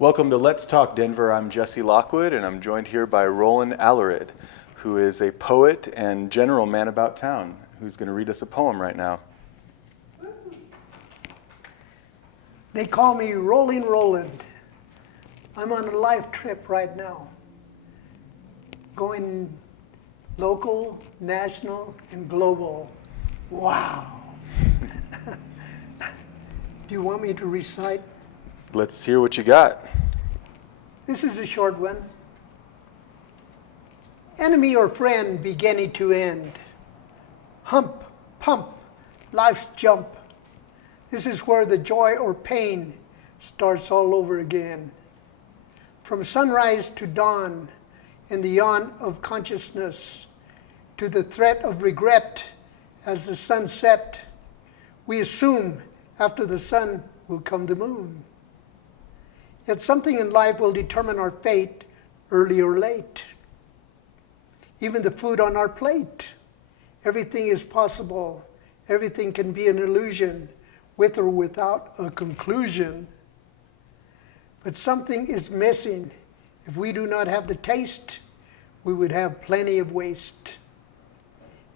Welcome to Let's Talk Denver. I'm Jesse Lockwood, and I'm joined here by Roland Alarid, who is a poet and general man about town, who's going to read us a poem right now. They call me Rolling Roland. I'm on a life trip right now, going local, national, and global. Wow. Do you want me to recite? Let's hear what you got. This is a short one. Enemy or friend beginning to end. Hump, pump, life's jump. This is where the joy or pain starts all over again. From sunrise to dawn, in the yawn of consciousness, to the threat of regret as the sun set, we assume after the sun will come the moon. Yet something in life will determine our fate, early or late. Even the food on our plate. Everything is possible. Everything can be an illusion, with or without a conclusion. But something is missing. If we do not have the taste, we would have plenty of waste.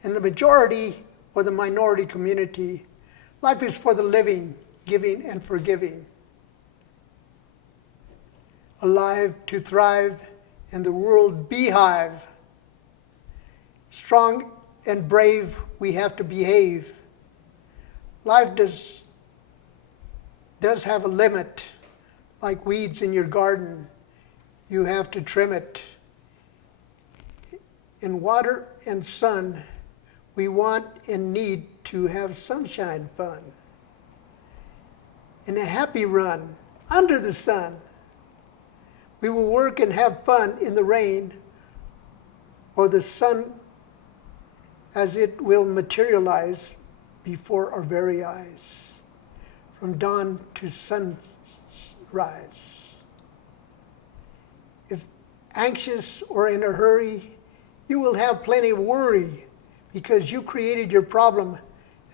In the majority or the minority community, life is for the living, giving and forgiving. Alive to thrive in the world beehive. Strong and brave, we have to behave. Life does have a limit. Like weeds in your garden, you have to trim it. In water and sun, we want and need to have sunshine fun. In a happy run, under the sun, we will work and have fun in the rain or the sun as it will materialize before our very eyes, from dawn to sunrise. If anxious or in a hurry, you will have plenty of worry because you created your problem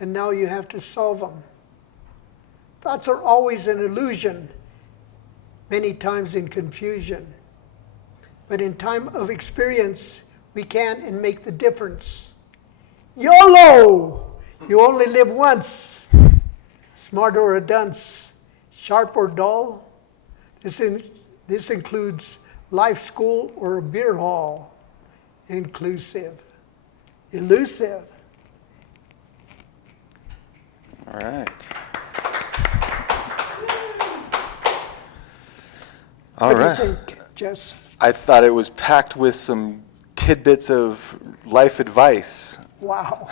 and now you have to solve them. Thoughts are always an illusion, many times in confusion. But in time of experience, we can and make the difference. YOLO! You only live once. Smart or a dunce, sharp or dull. This includes life school or a beer hall. Inclusive, elusive. All right. What do you think, Jess? I thought it was packed with some tidbits of life advice. Wow.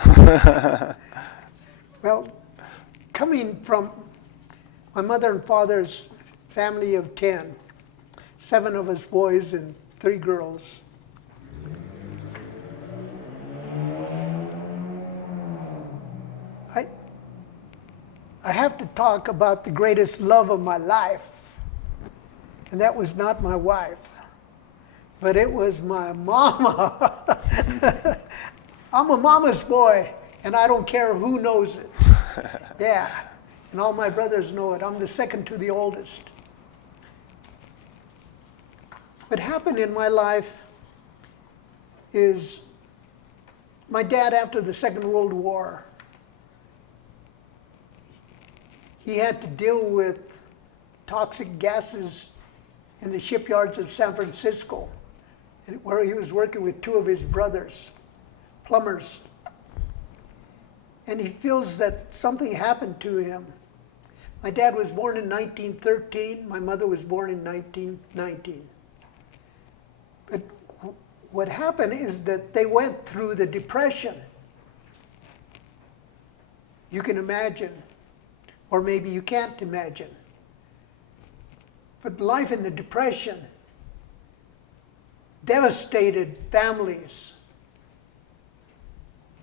Well, coming from my mother and father's family of 10, 7 of us boys and 3 girls. I have to talk about the greatest love of my life, and that was not my wife, but it was my mama. I'm a mama's boy, and I don't care who knows it. Yeah, and all my brothers know it. I'm the second to the oldest. What happened in my life is my dad, after the Second World War, he had to deal with toxic gases in the shipyards of San Francisco, where he was working with 2 of his brothers, plumbers. And he feels that something happened to him. My dad was born in 1913. My mother was born in 1919. But what happened is that they went through the Depression. You can imagine, or maybe you can't imagine. But life in the Depression devastated families,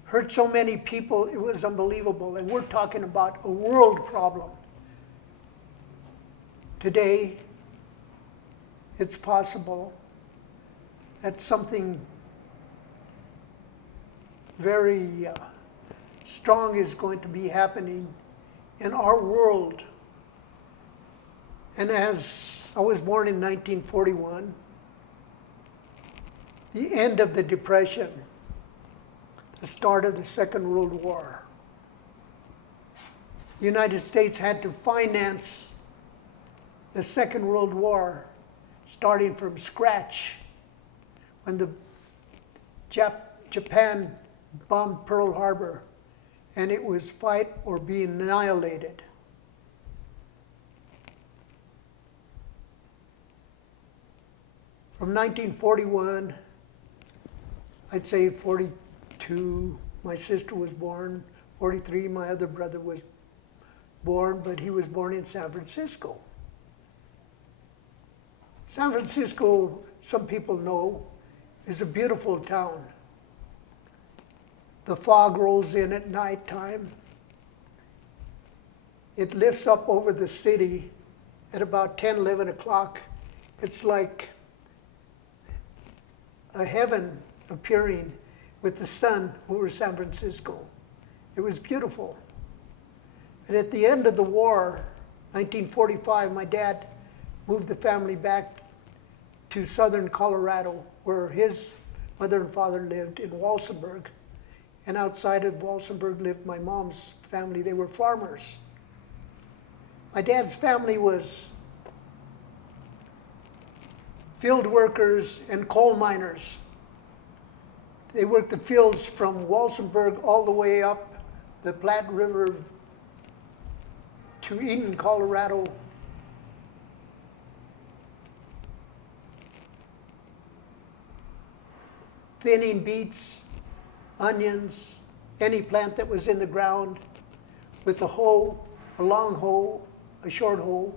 hurt so many people, it was unbelievable. And we're talking about a world problem. Today, it's possible that something very strong is going to be happening in our world. And as I was born in 1941, the end of the Depression, the start of the Second World War. The United States had to finance the Second World War starting from scratch when the Japan bombed Pearl Harbor, and it was fight or be annihilated. From 1941, I'd say 42, my sister was born. 43, my other brother was born, but he was born in San Francisco. San Francisco, some people know, is a beautiful town. The fog rolls in at nighttime. It lifts up over the city at about 10, 11 o'clock. It's like a heaven appearing with the sun over San Francisco. It was beautiful. And at the end of the war, 1945, my dad moved the family back to southern Colorado, where his mother and father lived in Walsenburg. And outside of Walsenburg lived my mom's family. They were farmers. My dad's family was field workers and coal miners. They worked the fields from Walsenburg all the way up the Platte River to Eden, Colorado. Thinning beets, onions, any plant that was in the ground with a hoe, a long hoe, a short hoe.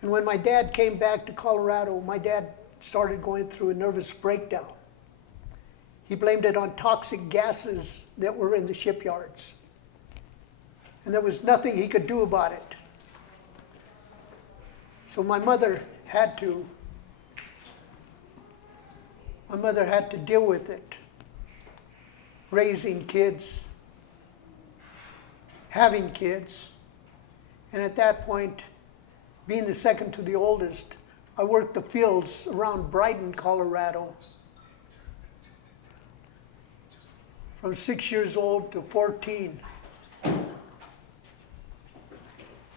And when my dad came back to Colorado, my dad started going through a nervous breakdown. He blamed it on toxic gases that were in the shipyards. And there was nothing he could do about it. So my mother had to deal with it. Raising kids, having kids. And at that point, being the second to the oldest, I worked the fields around Brighton, Colorado, from 6 years old to 14.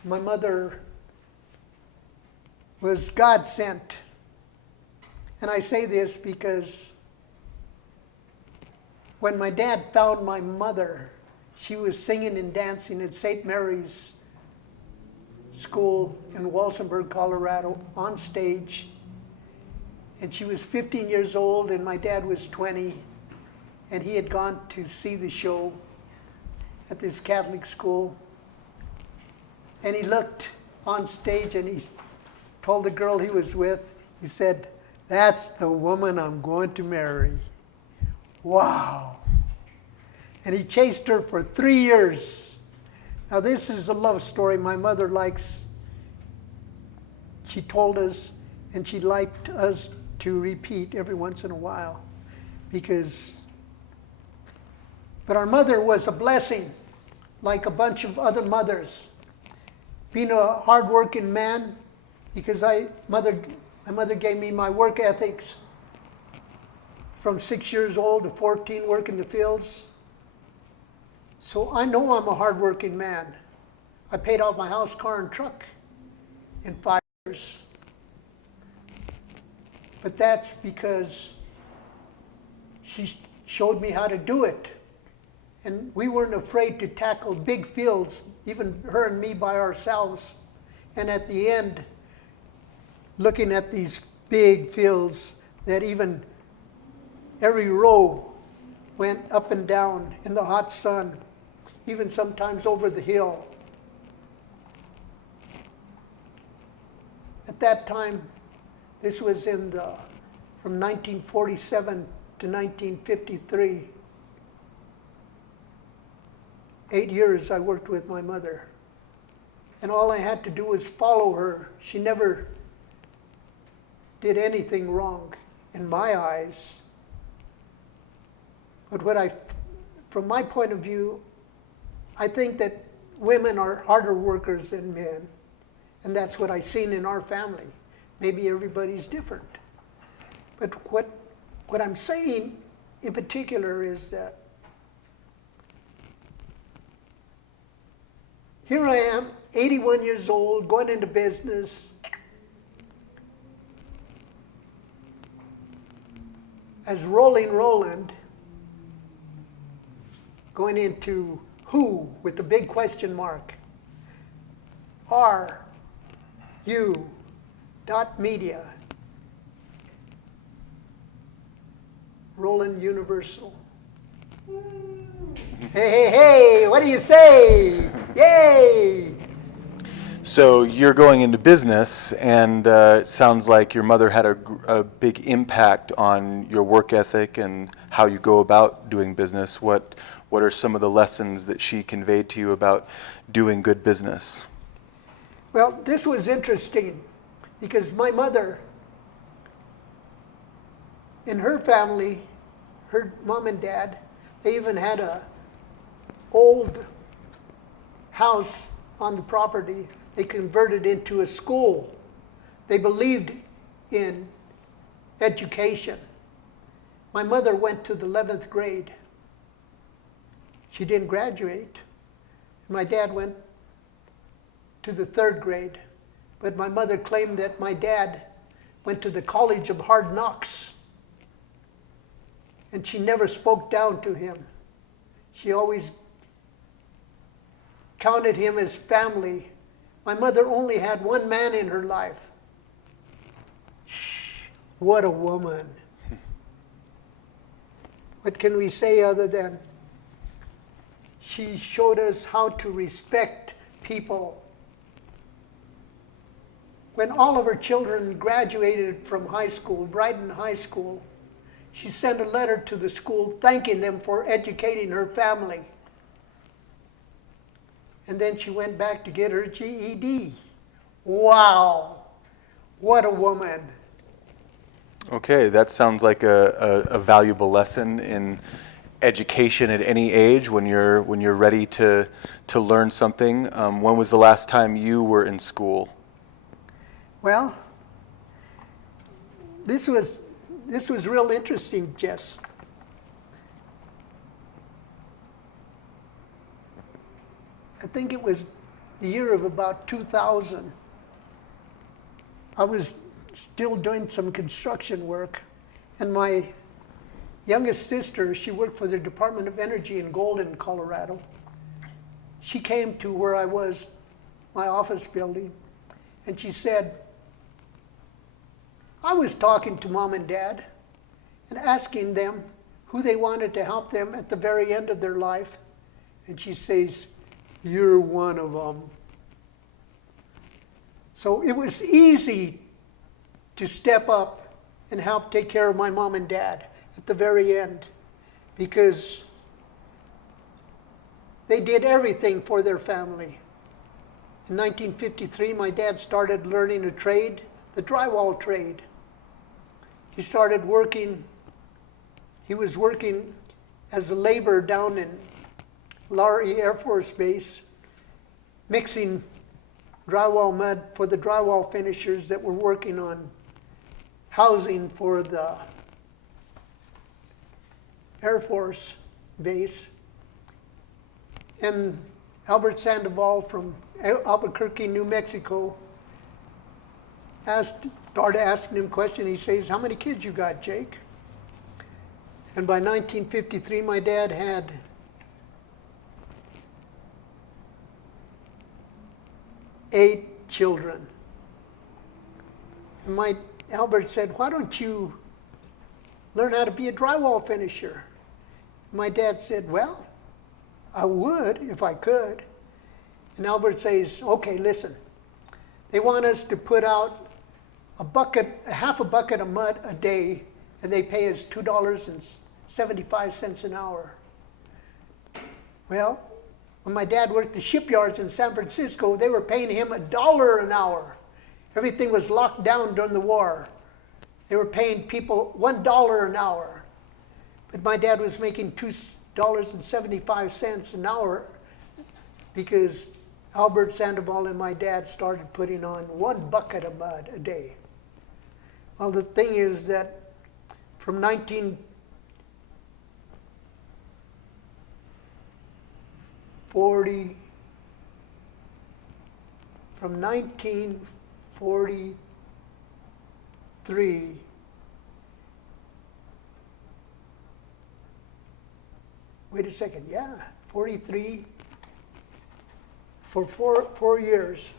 My mother was God sent. And I say this because when my dad found my mother, she was singing and dancing at St. Mary's School in Walsenburg, Colorado, on stage. And she was 15 years old and my dad was 20. And he had gone to see the show at this Catholic school. And he looked on stage and he told the girl he was with, he said, "That's the woman I'm going to marry." Wow. And he chased her for 3 years. Now this is a love story my mother likes. She told us, and she liked us to repeat every once in a while. But our mother was a blessing, like a bunch of other mothers. Being a hardworking man, because my mother gave me my work ethics from 6 years old to 14, working the fields. So I know I'm a hardworking man. I paid off my house, car, and truck in 5 years. But that's because she showed me how to do it. And we weren't afraid to tackle big fields, even her and me by ourselves. And at the end, looking at these big fields that even every row went up and down in the hot sun, even sometimes over the hill. At that time, this was from 1947 to 1953. 8 years I worked with my mother. And all I had to do was follow her. She never did anything wrong in my eyes. But from my point of view, I think that women are harder workers than men. And that's what I've seen in our family. Maybe everybody's different. But what I'm saying in particular is that here I am, 81 years old, going into business as Rolling Roland, going into who with the big question mark. RU.media. Roland Universal. Hey, what do you say? Yay! So you're going into business, and it sounds like your mother had a big impact on your work ethic and how you go about doing business. What are some of the lessons that she conveyed to you about doing good business? Well, this was interesting because my mother, in her family, her mom and dad, they even had a old house on the property. They converted into a school. They believed in education. My mother went to the 11th grade. She didn't graduate. My dad went to the 3rd grade. But my mother claimed that my dad went to the College of Hard Knocks. And she never spoke down to him. She always counted him as family. My mother only had one man in her life. Shh, what a woman. What can we say other than she showed us how to respect people. When all of her children graduated from high school, Brighton High School, she sent a letter to the school thanking them for educating her family. And then she went back to get her GED. Wow, what a woman. Okay, that sounds like a valuable lesson in education at any age when you're ready to learn something. When was the last time you were in school? Well, this was real interesting, Jess. I think it was the year of about 2000. I was still doing some construction work, and my youngest sister, she worked for the Department of Energy in Golden, Colorado. She came to where I was, my office building, and she said, I was talking to Mom and Dad and asking them who they wanted to help them at the very end of their life. And she says, you're one of them. So it was easy to step up and help take care of my mom and dad at the very end, because they did everything for their family. In 1953, my dad started learning a trade, the drywall trade. He started working, he was working as a laborer down in Alarid Air Force Base, mixing drywall mud for the drywall finishers that were working on housing for the Air Force Base. And Albert Sandoval from Albuquerque, New Mexico, started asking him questions. He says, how many kids you got, Jake? And by 1953, my dad had 8 children. And Albert said, why don't you learn how to be a drywall finisher? My dad said, well, I would if I could. And Albert says, okay, listen. They want us to put out half a bucket of mud a day, and they pay us $2.75 an hour. Well, when my dad worked the shipyards in San Francisco, they were paying him $1 an hour. Everything was locked down during the war. They were paying people $1 an hour. But my dad was making $2.75 an hour because Albert Sandoval and my dad started putting on 1 bucket of mud a day. Well, the thing is that from 1943, wait a second, yeah, 43, for four years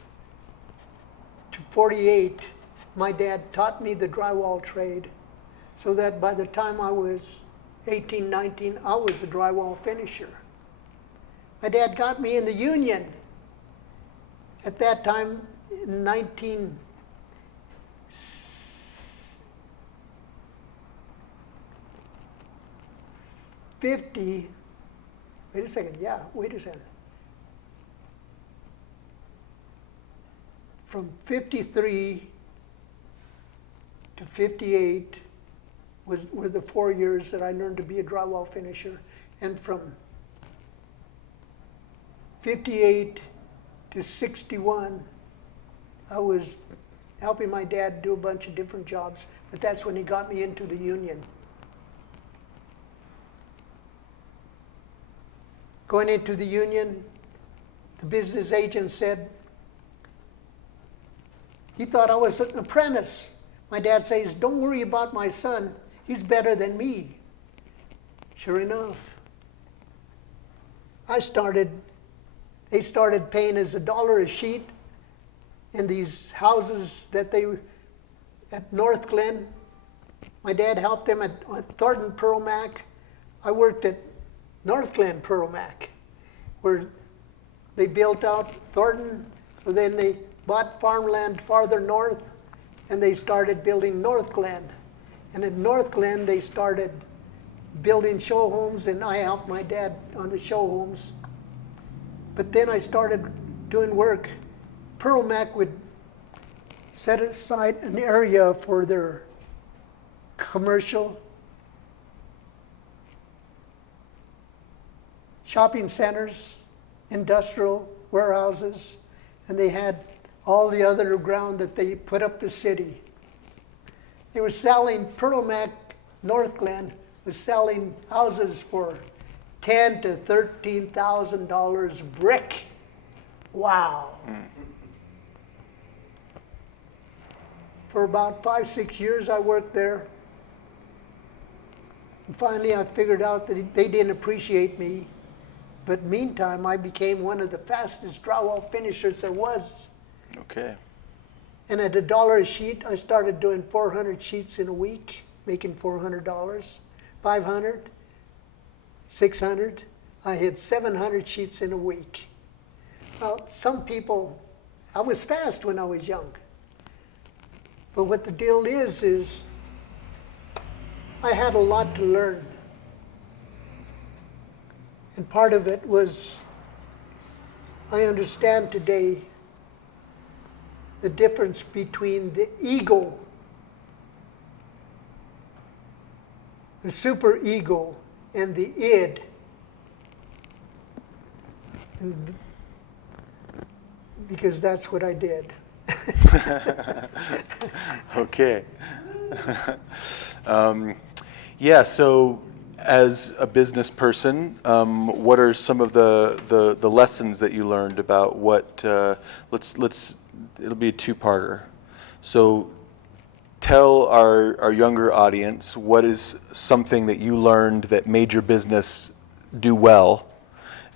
to 48, my dad taught me the drywall trade, so that by the time I was 18, 19, I was a drywall finisher. My dad got me in the union. At that time, in 1950, wait a second, yeah, wait a second. From 53 to 58 were the 4 years that I learned to be a drywall finisher. And from 58 to 61, I was helping my dad do a bunch of different jobs, but that's when he got me into the union. Going into the union, the business agent said, he thought I was an apprentice. My dad says, don't worry about my son. He's better than me. Sure enough. They started paying us $1 a sheet in these houses that at North Glen. My dad helped them at Thornton Pearl-Mac. I worked at North Glen Pearl-Mac, where they built out Thornton, so then they bought farmland farther north, and they started building North Glen. And at North Glen, they started building show homes, and I helped my dad on the show homes. But then I started doing work. Pearl-Mac would set aside an area for their commercial shopping centers, industrial warehouses, and they had all the other ground that they put up the city. They were selling, Pearl-Mac North Glen was selling houses for $10,000 to $13,000 brick. Wow. For about 5, 6 years I worked there. And finally I figured out that they didn't appreciate me. But meantime, I became one of the fastest drywall finishers there was. Okay. And at $1 a sheet, I started doing 400 sheets in a week, making $400, 500, 600. I had 700 sheets in a week. Well, some people, I was fast when I was young. But what the deal is I had a lot to learn. And part of it was, I understand today the difference between the ego, the super ego, and the id. And because that's what I did. Okay. Yeah, so as a business person, what are some of the lessons that you learned about what, it'll be a two-parter. So tell our younger audience, what is something that you learned that made your business do well,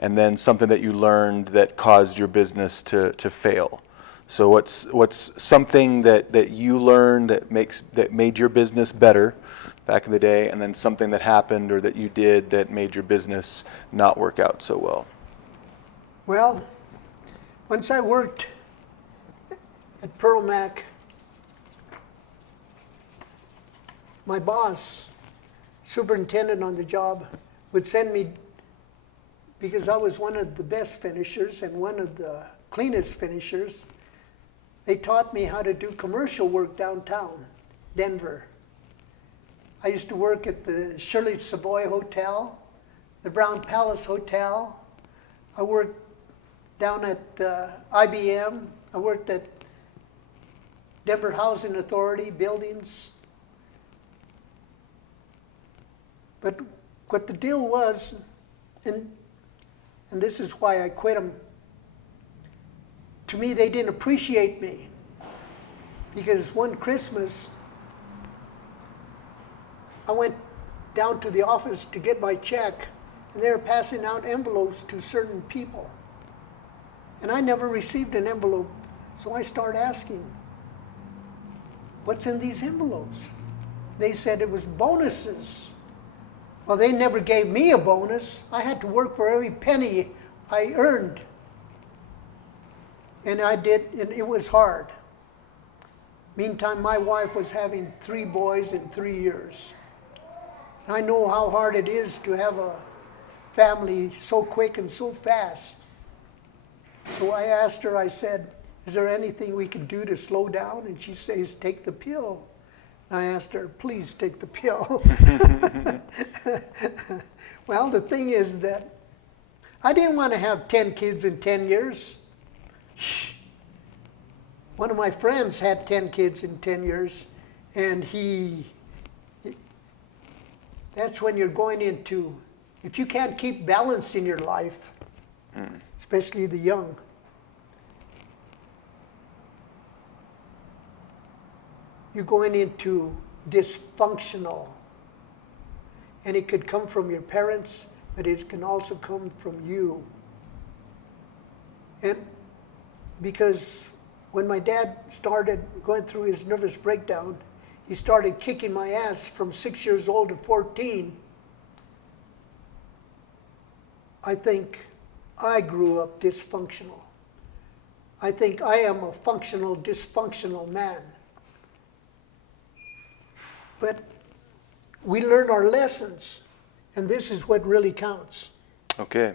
and then something that you learned that caused your business to fail. So what's something that you learned that made your business better back in the day, and then something that happened or that you did that made your business not work out so well? Well, once I worked at Pearl-Mac, my boss, superintendent on the job, would send me, because I was one of the best finishers and one of the cleanest finishers, they taught me how to do commercial work downtown Denver. I used to work at the Shirley Savoy Hotel, the Brown Palace Hotel. I worked down at IBM. I worked at Denver Housing Authority, buildings. But what the deal was, and this is why I quit them, to me they didn't appreciate me. Because one Christmas, I went down to the office to get my check, and they were passing out envelopes to certain people. And I never received an envelope, so I started asking, what's in these envelopes? They said it was bonuses. Well, they never gave me a bonus. I had to work for every penny I earned. And I did, and it was hard. Meantime, my wife was having 3 boys in 3 years. I know how hard it is to have a family so quick and so fast. So I asked her, I said, is there anything we can do to slow down? And she says, take the pill. I asked her, please take the pill. Well, the thing is that I didn't want to have 10 kids in 10 years. One of my friends had 10 kids in 10 years, and that's when you're going into, if you can't keep balance in your life, especially the young, you're going into dysfunctional. And it could come from your parents, but it can also come from you. And because when my dad started going through his nervous breakdown, he started kicking my ass from 6 years old to 14. I think I grew up dysfunctional. I think I am a functional, dysfunctional man. But we learn our lessons, and this is what really counts. Okay.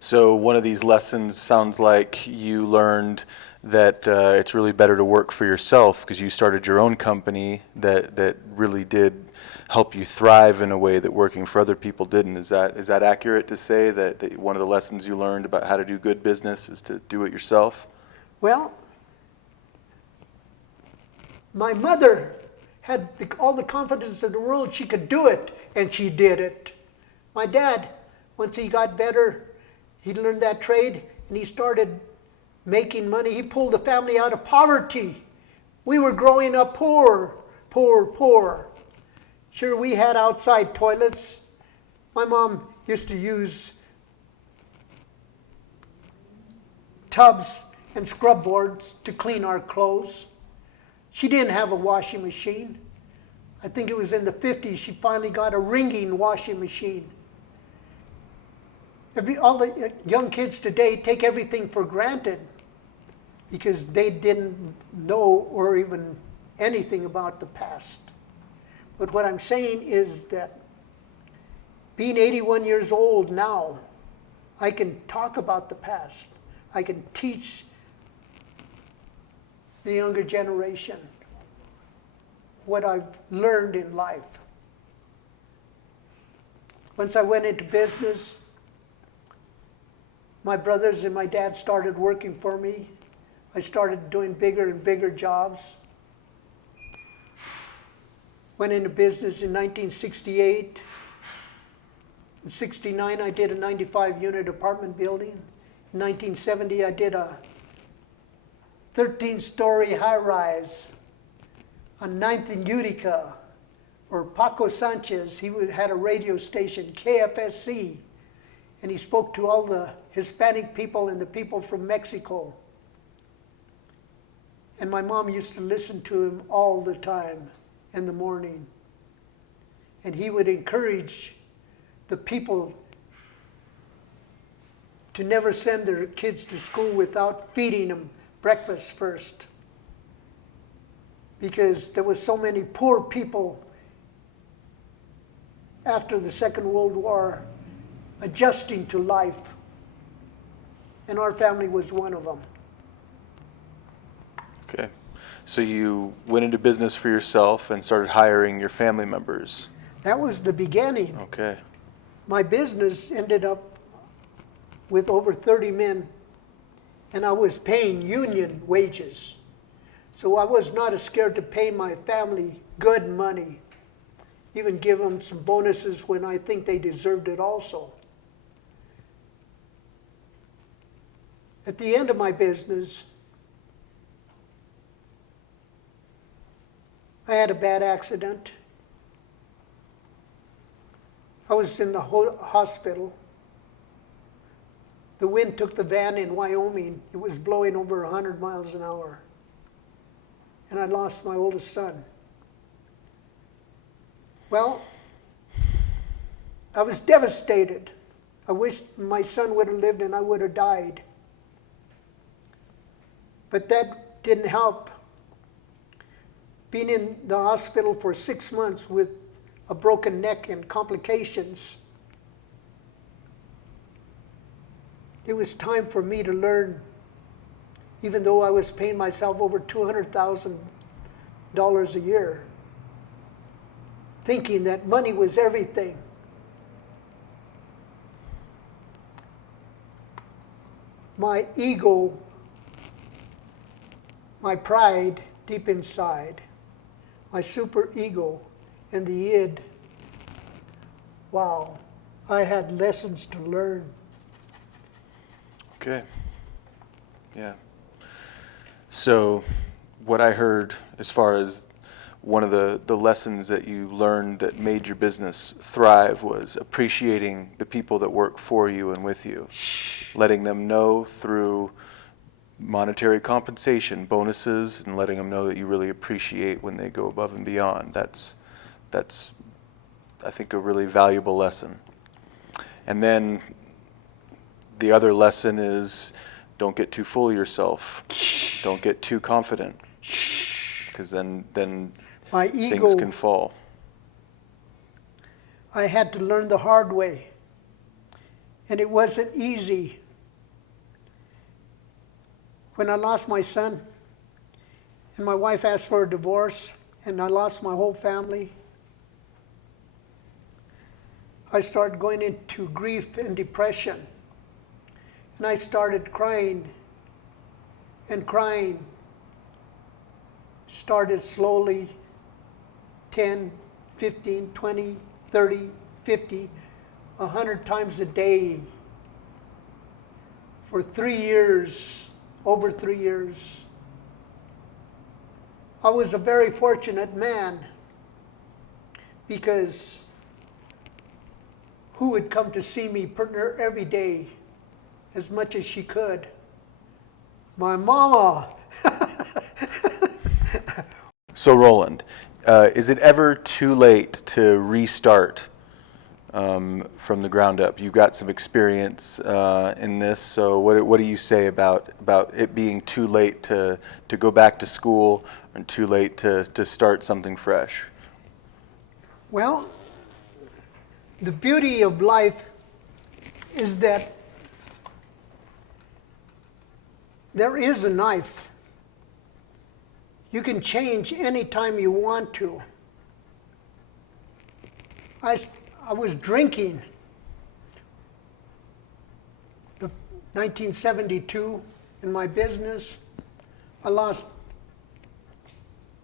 So one of these lessons sounds like you learned that it's really better to work for yourself because you started your own company that really did help you thrive in a way that working for other people didn't. Is that accurate to say that one of the lessons you learned about how to do good business is to do it yourself? Well, my mother had all the confidence in the world she could do it, and she did it. My dad, once he got better, he learned that trade, and he started making money. He pulled the family out of poverty. We were growing up poor, poor, poor. Sure, we had outside toilets. My mom used to use tubs and scrub boards to clean our clothes. She didn't have a washing machine. I think it was in the 50s she finally got a ringing washing machine. All the young kids today take everything for granted because they didn't know or even anything about the past. But what I'm saying is that being 81 years old now, I can talk about the past. I can teach the younger generation what I've learned in life. Once I went into business, my brothers and my dad started working for me. I started doing bigger and bigger jobs. Went into business in 1968. In 69, I did a 95-unit apartment building. In 1970, I did a 13-story high-rise on 9th and Utica for Paco Sanchez. He had a radio station, KFSC, and he spoke to all the Hispanic people and the people from Mexico. And my mom used to listen to him all the time in the morning. And he would encourage the people to never send their kids to school without feeding them breakfast first. Because there was so many poor people after the Second World War adjusting to life. And our family was one of them. Okay. So you went into business for yourself and started hiring your family members. That was the beginning. Okay. My business ended up with over 30 men and I was paying union wages. So I was not scared to pay my family good money, even give them some bonuses when I think they deserved it also. At the end of my business, I had a bad accident. I was in the hospital. The wind took the van in Wyoming. It was blowing over 100 miles an hour. And I lost my oldest son. Well, I was devastated. I wished my son would have lived and I would have died. But that didn't help. Being in the hospital for 6 months with a broken neck and complications, it was time for me to learn, even though I was paying myself over $200,000 a year, thinking that money was everything. My ego, my pride deep inside, my super ego and the id, wow, I had lessons to learn. Okay. Yeah. So what I heard as far as one of the lessons that you learned that made your business thrive was appreciating the people that work for you and with you, letting them know through monetary compensation, bonuses, and letting them know that you really appreciate when they go above and beyond. That's I think, a really valuable lesson. And then the other lesson is don't get too full of yourself. Don't get too confident, because then my things ego, can fall. I had to learn the hard way. And it wasn't easy. When I lost my son, and my wife asked for a divorce, and I lost my whole family, I started going into grief and depression. And I started crying and crying. Started slowly, 10, 15, 20, 30, 50, 100 times a day for 3 years, over 3 years. I was a very fortunate man, because who would come to see me pretty near every day as much as she could? My mama. So Roland, is it ever too late to restart from the ground up? You've got some experience in this, so what do you say about it being too late to go back to school and too late to start something fresh? Well, the beauty of life is that there is a knife. You can change any time you want to. I was drinking. 1972 in my business, I lost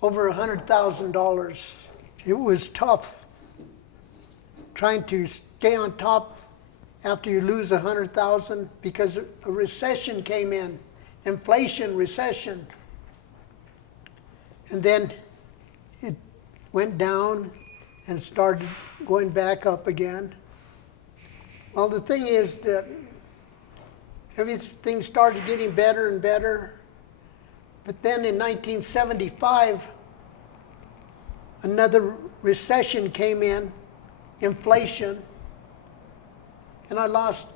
over $100,000. It was tough trying to stay on top after you lose 100,000, because a recession came in, inflation, recession. And then it went down and started going back up again. Well, the thing is that everything started getting better and better. But then in 1975, another recession came in, inflation, and I lost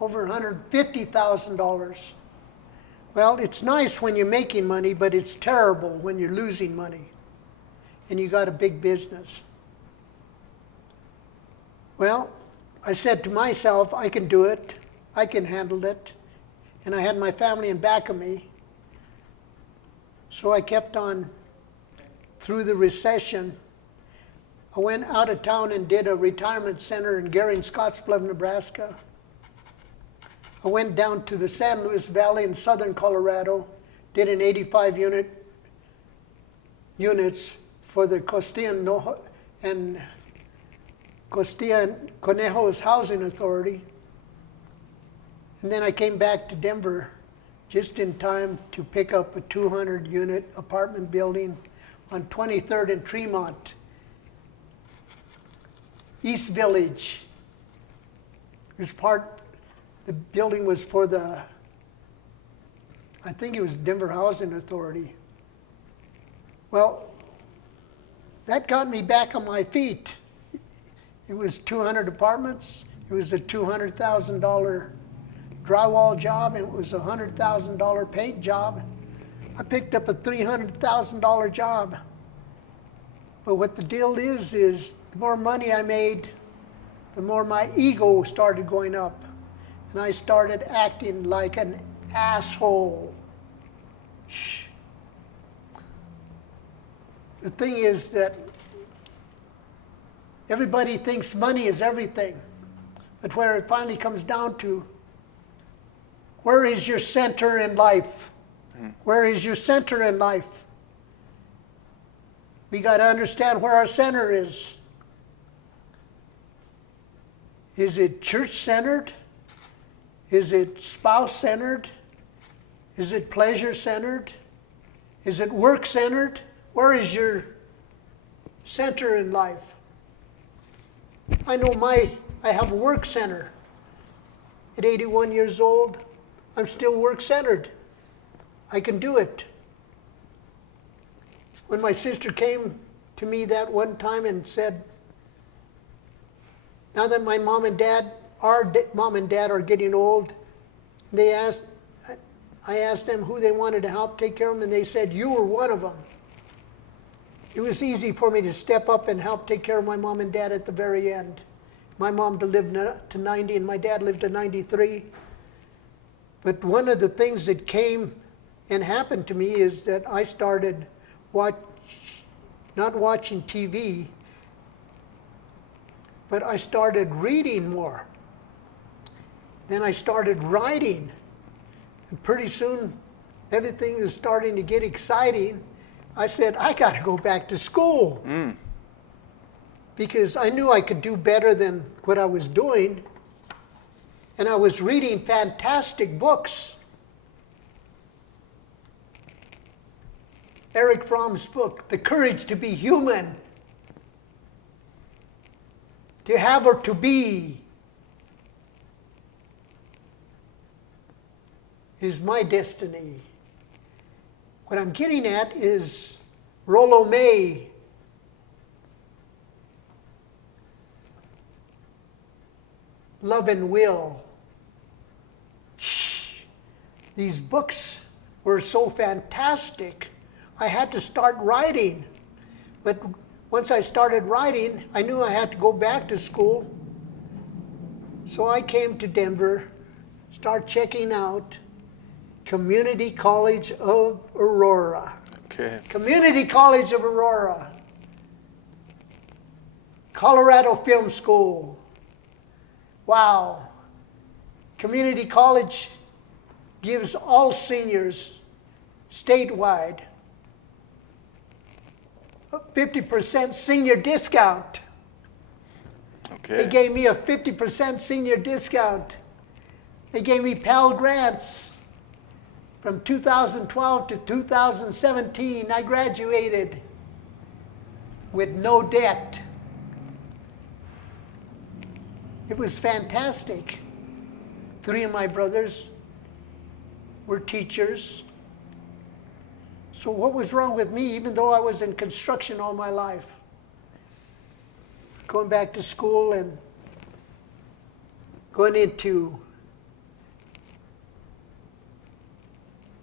over $150,000. Well, it's nice when you're making money, but it's terrible when you're losing money and you got a big business. Well, I said to myself, I can do it. I can handle it. And I had my family in back of me. So I kept on through the recession. I went out of town and did a retirement center in Gary, Scottsbluff, Nebraska. I went down to the San Luis Valley in southern Colorado, did an 85 units for the Costilla and Conejos Housing Authority. And then I came back to Denver just in time to pick up a 200-unit apartment building on 23rd and Tremont, East Village. The building was for I think it was Denver Housing Authority. Well, that got me back on my feet. It was 200 apartments. It was a $200,000 drywall job, and it was a $100,000 paint job. I picked up a $300,000 job. But what the deal is the more money I made, the more my ego started going up. And I started acting like an asshole. Shh. The thing is that everybody thinks money is everything. But where it finally comes down to, where is your center in life? Where is your center in life? We got to understand where our center is. Is it church-centered? Is it spouse-centered? Is it pleasure-centered? Is it work-centered? Where is your center in life? I know I have a work center. At 81 years old, I'm still work-centered. I can do it. When my sister came to me that one time and said, now that my mom and dad, our mom and dad are getting old, I asked them who they wanted to help take care of them, and they said, you were one of them. It was easy for me to step up and help take care of my mom and dad at the very end. My mom lived to 90 and my dad lived to 93. But one of the things that came and happened to me is that I started not watching TV, but I started reading more. Then I started writing. And pretty soon, everything is starting to get exciting. I said, I got to go back to school. Because I knew I could do better than what I was doing. And I was reading fantastic books. Eric Fromm's book, The Courage to Be Human. To have or to be is my destiny. What I'm getting at is Rollo May. Love and Will. These books were so fantastic, I had to start writing. But once I started writing, I knew I had to go back to school. So I came to Denver, start checking out Community College of Aurora. Okay. Community College of Aurora. Colorado Film School. Wow. Community College gives all seniors statewide a 50% senior discount. Okay. They gave me a 50% senior discount. They gave me Pell Grants. From 2012 to 2017, I graduated with no debt. It was fantastic. 3 of my brothers were teachers. So what was wrong with me, even though I was in construction all my life? Going back to school and going into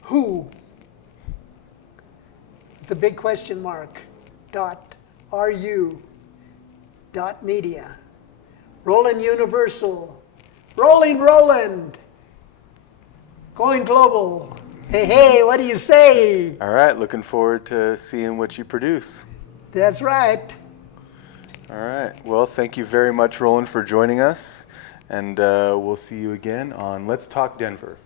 who? The big question mark. .ru. .media. Roland Universal. Rolling Roland. Going global. Hey, hey, what do you say? All right, looking forward to seeing what you produce. That's right. All right. Well, thank you very much, Roland, for joining us. and we'll see you again on Let's Talk Denver.